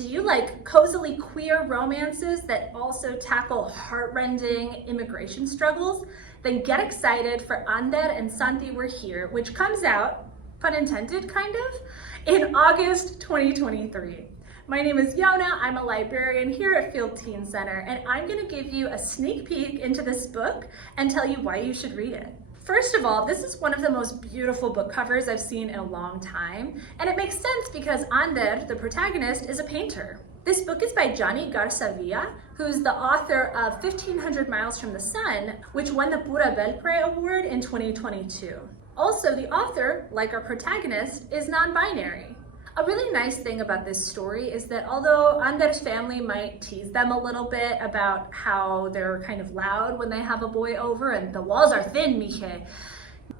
Do you like cozily queer romances that also tackle heartrending immigration struggles? Then get excited for Ander and Santi Were Here, which comes out, pun intended, kind of, in August 2023. My name is Yona, I'm a librarian here at Field Teen Center, and I'm gonna give you a sneak peek into this book and tell you why you should read it. First of all, this is one of the most beautiful book covers I've seen in a long time, and it makes sense because Ander, the protagonist, is a painter. This book is by Johnny Garza Villa, who's the author of 1500 Miles from the Sun, which won the Pura Belpre Award in 2022. Also, the author, like our protagonist, is non-binary. A really nice thing about this story is that although Ander's family might tease them a little bit about how they're kind of loud when they have a boy over and the walls are thin, mije,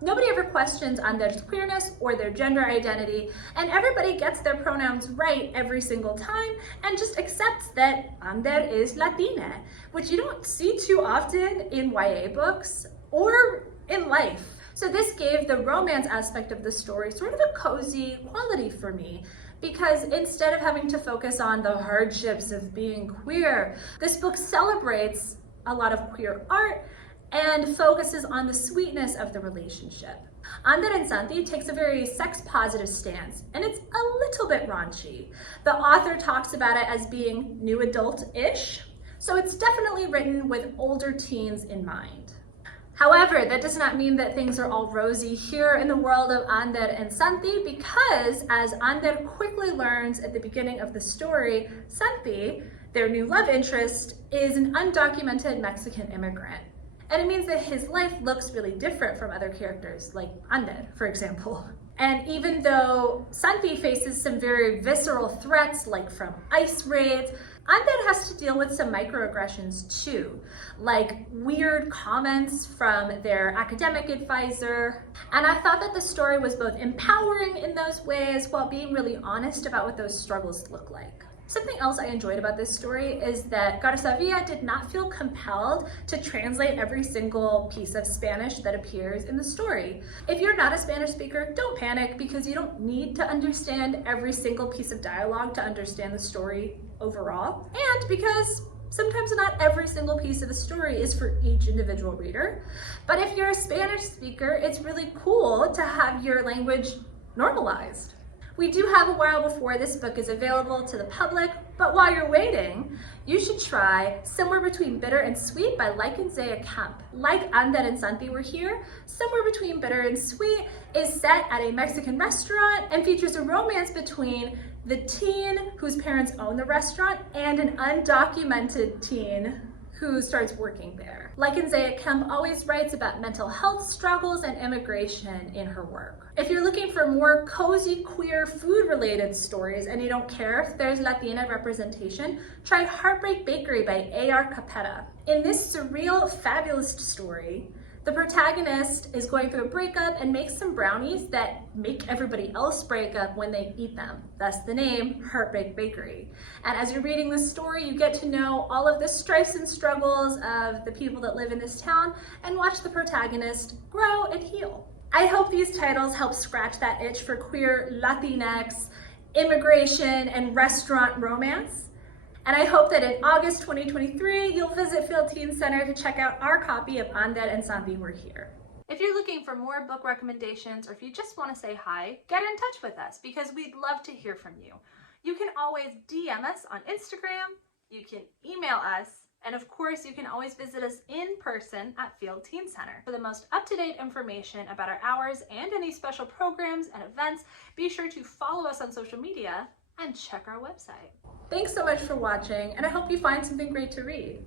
nobody ever questions Ander's queerness or their gender identity, and everybody gets their pronouns right every single time and just accepts that Ander is latine, which you don't see too often in YA books or in life. So this gave the romance aspect of the story sort of a cozy quality for me, because instead of having to focus on the hardships of being queer, this book celebrates a lot of queer art and focuses on the sweetness of the relationship. Ander and Santi takes a very sex-positive stance, and it's a little bit raunchy. The author talks about it as being new adult-ish, so it's definitely written with older teens in mind. However, that does not mean that things are all rosy here in the world of Ander and Santi, because as Ander quickly learns at the beginning of the story, Santi, their new love interest, is an undocumented Mexican immigrant. And it means that his life looks really different from other characters, like Ander, for example. And even though Santi faces some very visceral threats, like from ICE raids, Ander has to deal with some microaggressions too, like weird comments from their academic advisor. And I thought that the story was both empowering in those ways while being really honest about what those struggles look like. Something else I enjoyed about this story is that Garza Villa did not feel compelled to translate every single piece of Spanish that appears in the story. If you're not a Spanish speaker, don't panic, because you don't need to understand every single piece of dialogue to understand the story overall, and because sometimes not every single piece of the story is for each individual reader. But if you're a Spanish speaker, it's really cool to have your language normalized. We do have a while before this book is available to the public, but while you're waiting, you should try Somewhere Between Bitter and Sweet by Laeken Zea Kemp. Like Ander and Santi Were Here, Somewhere Between Bitter and Sweet is set at a Mexican restaurant and features a romance between the teen whose parents own the restaurant and an undocumented teen who starts working there. Laeken Zea Kemp always writes about mental health struggles and immigration in her work. If you're looking for more cozy queer food-related stories and you don't care if there's Latina representation, try Heartbreak Bakery by A.R. Capetta. In this surreal, fabulous story, the protagonist is going through a breakup and makes some brownies that make everybody else break up when they eat them. Thus the name, Heartbreak Bakery. And as you're reading this story, you get to know all of the strifes and struggles of the people that live in this town and watch the protagonist grow and heal. I hope these titles help scratch that itch for queer Latinx, immigration, and restaurant romance. And I hope that in August 2023, you'll visit Field Teen Center to check out our copy of Ander and Santi Were Here. If you're looking for more book recommendations, or if you just want to say hi, get in touch with us, because we'd love to hear from you. You can always DM us on Instagram, you can email us, and of course, you can always visit us in person at Field Teen Center. For the most up-to-date information about our hours and any special programs and events, be sure to follow us on social media and check our website. Thanks so much for watching, and I hope you find something great to read.